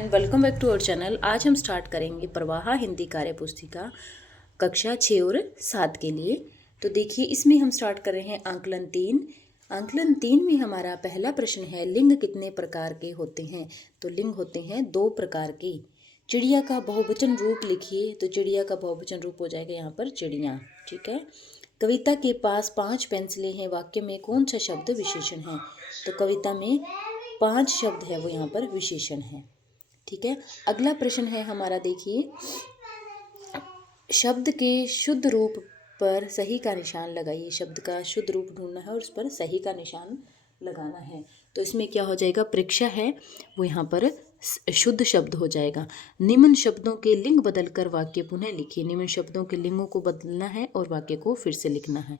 And welcome back to our channel. आज हम start करेंगे प्रवाह हिंदी कार्य पुस्तिका कक्षा 6 और 7 के लिए। तो देखिए, इसमें हम स्टार्ट कर रहे हैं आंकलन 3। आंकलन 3 में हमारा पहला प्रश्न है, लिंग कितने प्रकार के होते हैं? तो लिंग होते हैं 2 प्रकार के। चिड़िया का बहुवचन रूप लिखिए। तो चिड़िया का बहुवचन रूप हो जाएगा यहाँ पर चिड़िया। ठीक है। कविता के पास 5 पेंसिलें हैं, वाक्य में कौन सा शब्द विशेषण है? तो कविता में 5 शब्द है, वो यहाँ पर विशेषण है। ठीक है। अगला प्रश्न है हमारा, देखिए, शब्द के शुद्ध रूप पर सही का निशान लगाइए। शब्द का शुद्ध रूप ढूंढना है और उस पर सही का निशान लगाना है। तो इसमें क्या हो जाएगा, परीक्षा है वो यहाँ पर शुद्ध शब्द हो जाएगा। निम्न शब्दों के लिंग बदलकर वाक्य पुनः लिखिए। निम्न शब्दों के लिंगों को बदलना है और वाक्य को फिर से लिखना है।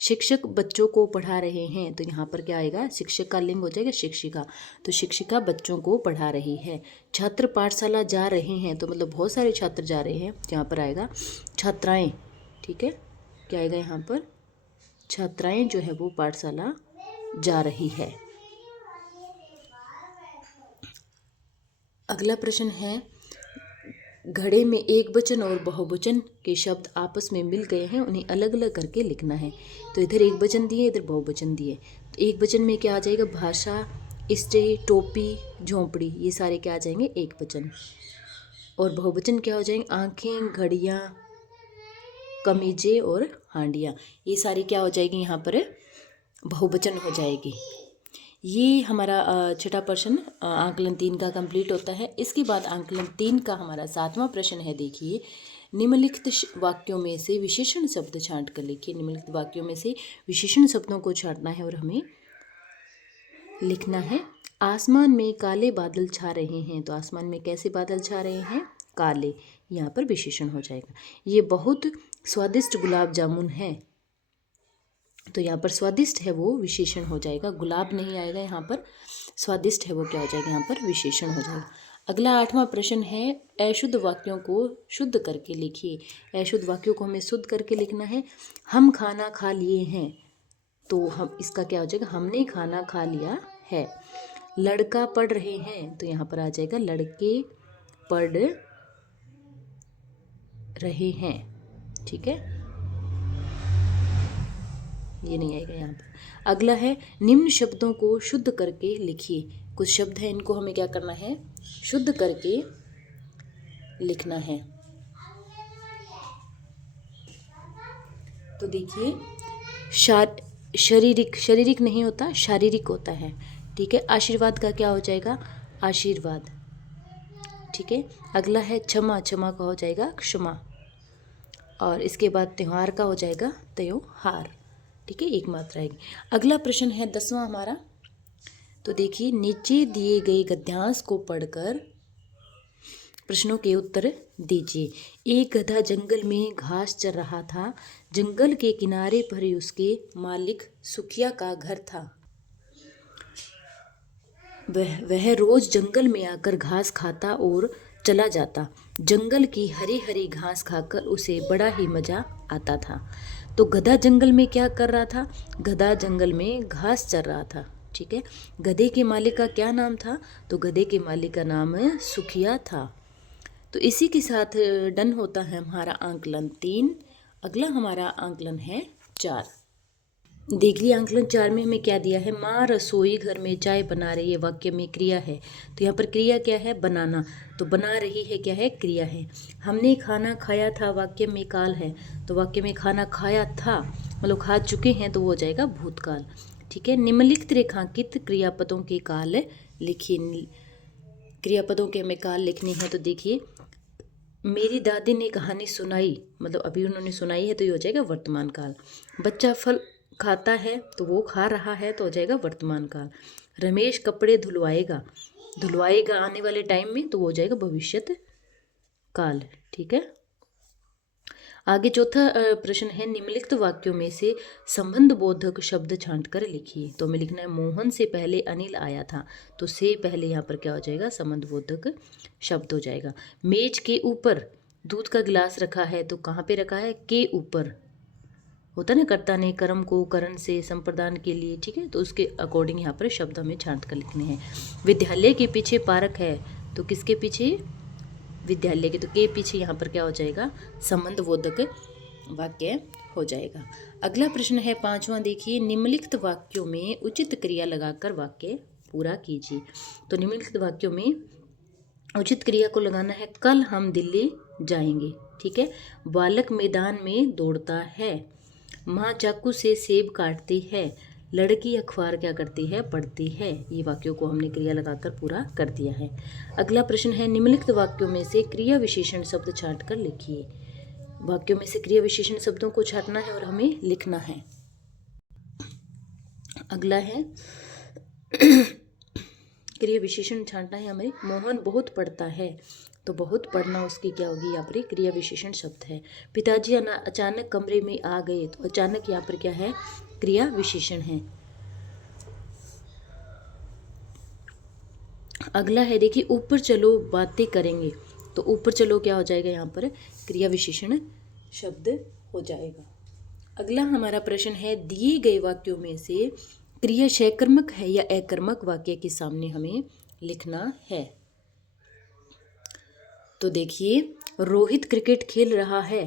शिक्षक बच्चों को पढ़ा रहे हैं, तो यहाँ पर क्या आएगा, शिक्षक का लिंग हो जाएगा शिक्षिका। तो शिक्षिका बच्चों को पढ़ा रही है। छात्र पाठशाला जा रहे हैं, तो मतलब बहुत सारे छात्र जा रहे हैं, यहाँ पर आएगा छात्राएं। ठीक है, क्या आएगा यहाँ पर, छात्राएं जो है वो पाठशाला जा रही है। अगला प्रश्न है, घड़े में एक वचन और बहुवचन के शब्द आपस में मिल गए हैं, उन्हें अलग अलग करके लिखना है। तो इधर एक वचन दिए, इधर बहुवचन दिए। तो एक वचन में क्या आ जाएगा, भाषा, स्त्री, टोपी, झोंपड़ी, ये सारे क्या आ जाएंगे, एक वचन। और बहुवचन क्या हो जाएंगे, आंखें, घड़ियाँ, कमीजें और हांडियाँ, ये सारी क्या हो जाएगी, यहाँ पर बहुवचन हो जाएगी। ये हमारा छठा प्रश्न आंकलन 3 का कंप्लीट होता है। इसके बाद आंकलन 3 का हमारा 7वां प्रश्न है। देखिए, निम्नलिखित वाक्यों में से विशेषण शब्द छांट कर लिखिए। निम्नलिखित वाक्यों में से विशेषण शब्दों को छांटना है और हमें लिखना है। आसमान में काले बादल छा रहे हैं, तो आसमान में कैसे बादल छा रहे हैं, काले, यहाँ पर विशेषण हो जाएगा। ये बहुत स्वादिष्ट गुलाब जामुन है, तो यहाँ पर स्वादिष्ट है वो विशेषण हो जाएगा, गुलाब नहीं आएगा यहाँ पर, स्वादिष्ट है वो क्या हो जाएगा, यहाँ पर विशेषण हो जाएगा। अगला 8वां प्रश्न है, अशुद्ध वाक्यों को शुद्ध करके लिखिए। अशुद्ध वाक्यों को हमें शुद्ध करके लिखना है। हम खाना खा लिए हैं, तो हम इसका क्या हो जाएगा, हमने खाना खा लिया है। लड़का पढ़ रहे हैं, तो यहाँ पर आ जाएगा लड़के पढ़ रहे हैं। ठीक है, ये नहीं आएगा यहाँ पर। अगला है, निम्न शब्दों को शुद्ध करके लिखिए। कुछ शब्द हैं, इनको हमें क्या करना है, शुद्ध करके लिखना है। तो देखिए, शारीरिक, शारीरिक नहीं होता, शारीरिक होता है। ठीक है। आशीर्वाद का क्या हो जाएगा, आशीर्वाद। ठीक है। अगला है क्षमा, क्षमा का हो जाएगा क्षमा। और इसके बाद त्योहार का हो जाएगा त्योहार। ठीक है, एक मात्रा आएगी। अगला प्रश्न है 10वां हमारा। तो देखिए, नीचे दिए गए गद्यांश को पढ़कर प्रश्नों के उत्तर दीजिए। एक गधा जंगल में घास चर रहा था। जंगल के किनारे पर ही उसके मालिक सुखिया का घर था। वह रोज जंगल में आकर घास खाता और चला जाता। जंगल की हरी हरी घास खाकर उसे बड़ा ही मजा आता था। तो गधा जंगल में क्या कर रहा था, गधा जंगल में घास चर रहा था। ठीक है। गधे के मालिक का क्या नाम था, तो गधे के मालिक का नाम सुखिया था। तो इसी के साथ डन होता है हमारा आंकलन 3। अगला हमारा आंकलन है 4। देख लिया, आंकलन 4 में हमें क्या दिया है, माँ रसोई घर में चाय बना रही है, वाक्य में क्रिया है। तो यहाँ पर क्रिया क्या है, बनाना। तो बना रही है क्या है, क्रिया है। हमने खाना खाया था, वाक्य में काल है। तो वाक्य में खाना खाया था मतलब खा चुके हैं, तो वो हो जाएगा भूतकाल। ठीक है। निम्नलिखित रेखांकित क्रियापदों के काल लिखिए। क्रियापदों के हमें काल लिखने हैं। तो देखिए, मेरी दादी ने कहानी सुनाई, मतलब अभी उन्होंने सुनाई है, तो ये हो जाएगा वर्तमान काल। बच्चा फल खाता है, तो वो खा रहा है, तो हो जाएगा वर्तमान काल। रमेश कपड़े धुलवाएगा, धुलवाएगा आने वाले टाइम में, तो वो हो जाएगा भविष्यत काल। ठीक है। आगे चौथा प्रश्न है, निम्नलिखित वाक्यों में से संबंध बोधक शब्द छांट कर लिखिए। तो हमें लिखना है, मोहन से पहले अनिल आया था। तो से पहले यहाँ पर क्या हो जाएगा, संबंध बोधक शब्द हो जाएगा। मेज के ऊपर दूध का गिलास रखा है, तो कहाँ पे रखा है, के ऊपर होता ना, कर्ता ने कर्म को करण से संप्रदान के लिए। ठीक है, तो उसके अकॉर्डिंग यहाँ पर शब्द हमें छांट कर लिखने हैं। विद्यालय के पीछे पार्क है, तो किसके पीछे, विद्यालय के, तो के पीछे यहाँ पर क्या हो जाएगा, संबंध बोधक वाक्य हो जाएगा। अगला प्रश्न है 5वां, देखिए निम्नलिखित वाक्यों में उचित क्रिया लगाकर वाक्य पूरा कीजिए। तो निम्नलिखित वाक्यों में उचित क्रिया को लगाना है, कल हम दिल्ली जाएंगे, ठीक है। बालक मैदान में दौड़ता है, माँ चाकू से सेब काटती है, लड़की अखबार क्या करती है, पढ़ती है। ये वाक्यों को हमने क्रिया लगाकर पूरा कर दिया है। अगला प्रश्न है निम्नलिखित वाक्यों में से क्रिया विशेषण शब्द छांट कर लिखिए। वाक्यों में से क्रिया विशेषण शब्दों को छांटना है और हमें लिखना है। अगला है क्रिया विशेषण छांटना है हमें। मोहन बहुत पढ़ता है, तो बहुत पढ़ना उसकी क्या होगी, यहाँ पर क्रिया विशेषण शब्द है। पिताजी अचानक कमरे में आ गए, तो अचानक यहाँ पर क्या है, क्रिया विशेषण है। अगला है देखिए ऊपर चलो बातें करेंगे, तो ऊपर चलो क्या हो जाएगा, यहाँ पर क्रिया विशेषण शब्द हो जाएगा। अगला हमारा प्रश्न है दिए गए वाक्यों में से क्रिया सकर्मक है या अकर्मक वाक्य के सामने हमें लिखना है। तो देखिए रोहित क्रिकेट खेल रहा है,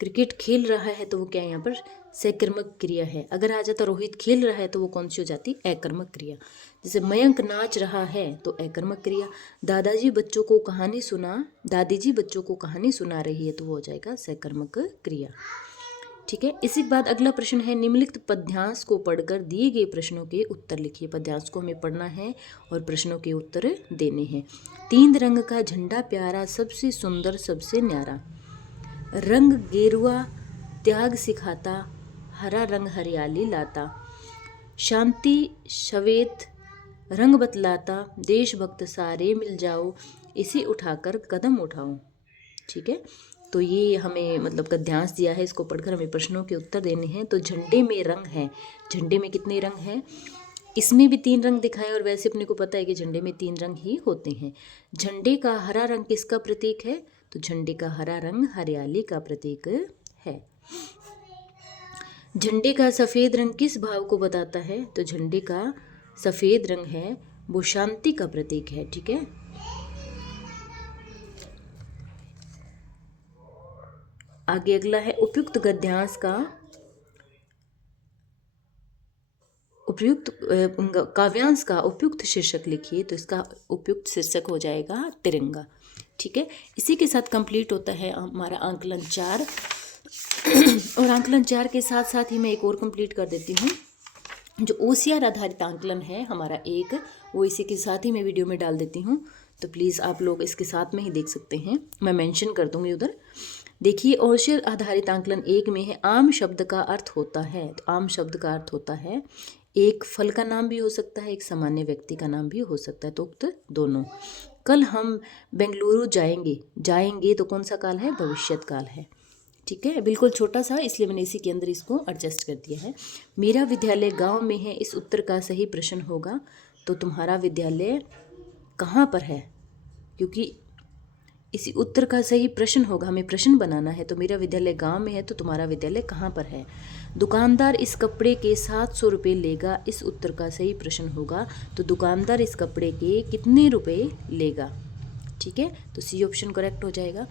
क्रिकेट खेल रहा है तो वो क्या है, यहाँ पर सकर्मक क्रिया है। अगर आ जाता रोहित खेल रहा है तो वो कौन सी हो जाती, अकर्मक क्रिया। जैसे मयंक नाच रहा है तो अकर्मक क्रिया। दादी जी बच्चों को कहानी सुना रही है तो वो हो जाएगा सकर्मक क्रिया, ठीक है। इसी के बाद अगला प्रश्न है निम्नलिखित पद्यांश को पढ़कर दिए गए प्रश्नों के उत्तर लिखिए। पद्यांश को हमें पढ़ना है और प्रश्नों के उत्तर देने हैं। 3 रंग का झंडा प्यारा, सबसे सुंदर सबसे न्यारा, रंग गेरुआ त्याग सिखाता, हरा रंग हरियाली लाता, शांति श्वेत रंग बतलाता, देशभक्त सारे मिल जाओ, इसे उठाकर कदम उठाओ, ठीक है। तो ये हमें मतलब गद्यांश दिया है, इसको पढ़कर हमें प्रश्नों के उत्तर देने हैं। तो झंडे में रंग है, झंडे में कितने रंग हैं, इसमें भी 3 रंग दिखाए और वैसे अपने को पता है कि झंडे में 3 रंग ही होते हैं। झंडे का हरा रंग किसका प्रतीक है, तो झंडे का हरा रंग हरियाली का प्रतीक है। झंडे का सफ़ेद रंग किस भाव को बताता है, तो झंडे का सफ़ेद रंग है वो शांति का प्रतीक है, ठीक है। आगे अगला है उपयुक्त गद्यांश का काव्यांश का उपयुक्त शीर्षक लिखिए। तो इसका उपयुक्त शीर्षक हो जाएगा तिरंगा, ठीक है। इसी के साथ कंप्लीट होता है हमारा आंकलन 4 और आंकलन 4 के साथ साथ ही मैं एक और कंप्लीट कर देती हूँ। जो OCR आधारित आंकलन है हमारा एक, वो इसी के साथ ही मैं वीडियो में डाल देती हूँ, तो प्लीज़ आप लोग इसके साथ में ही देख सकते हैं, मैं मेंशन कर दूँगी उधर। देखिए OCR आधारित आंकलन 1 में है आम शब्द का अर्थ होता है। तो आम शब्द का अर्थ होता है एक फल का नाम भी हो सकता है, एक सामान्य व्यक्ति का नाम भी हो सकता है, तो उक्त दोनों। कल हम बेंगलुरु जाएंगे तो कौन सा काल है, भविष्यत काल है, ठीक है। बिल्कुल छोटा सा, इसलिए मैंने इसी के अंदर इसको एडजस्ट कर दिया है। मेरा विद्यालय गांव में है, इस उत्तर का सही प्रश्न होगा तो तुम्हारा विद्यालय कहाँ पर है, क्योंकि इसी उत्तर का सही प्रश्न होगा, हमें प्रश्न बनाना है। तो मेरा विद्यालय गांव में है तो तुम्हारा विद्यालय कहाँ पर है। दुकानदार इस कपड़े के 700 रुपये लेगा, इस उत्तर का सही प्रश्न होगा तो दुकानदार इस कपड़े के कितने रुपए लेगा, ठीक है। तो सी ऑप्शन करेक्ट हो जाएगा।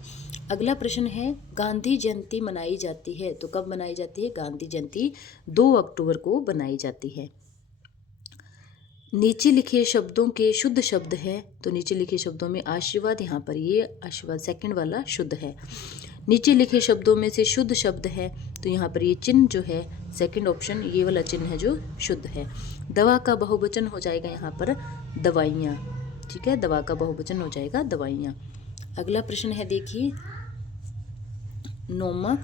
अगला प्रश्न है गांधी जयंती मनाई जाती है, तो कब मनाई जाती है, गांधी जयंती 2 अक्टूबर को बनाई जाती है। नीचे लिखे शब्दों के शुद्ध शब्द हैं, तो नीचे लिखे शब्दों में आशीर्वाद, यहाँ पर ये आशीर्वाद सेकंड वाला शुद्ध है। नीचे लिखे शब्दों में से शुद्ध शब्द है, तो यहाँ पर ये चिन्ह जो है सेकंड ऑप्शन ये वाला चिन्ह है जो शुद्ध है। दवा का बहुवचन हो जाएगा यहाँ पर दवाइयाँ, ठीक है, दवा का बहुवचन हो जाएगा दवाइयाँ। अगला प्रश्न है देखिए 9वां,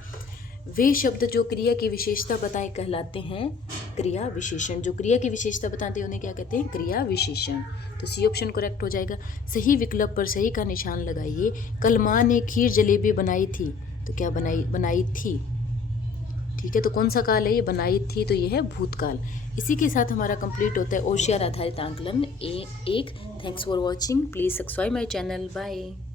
वे शब्द जो क्रिया की विशेषता बताए कहलाते हैं क्रिया विशेषण। जो क्रिया की विशेषता बताते हैं उन्हें क्या कहते हैं, क्रिया विशेषण। तो सी ऑप्शन करेक्ट हो जाएगा। सही विकल्प पर सही का निशान लगाइए। कल माँ ने खीर जलेबी बनाई थी, तो क्या बनाई थी, ठीक है। तो कौन सा काल है ये, बनाई थी, तो ये है भूतकाल। इसी के साथ हमारा कंप्लीट होता है OCR आधारित आंकलन 1। Thanks for watching, please subscribe my channel, bye.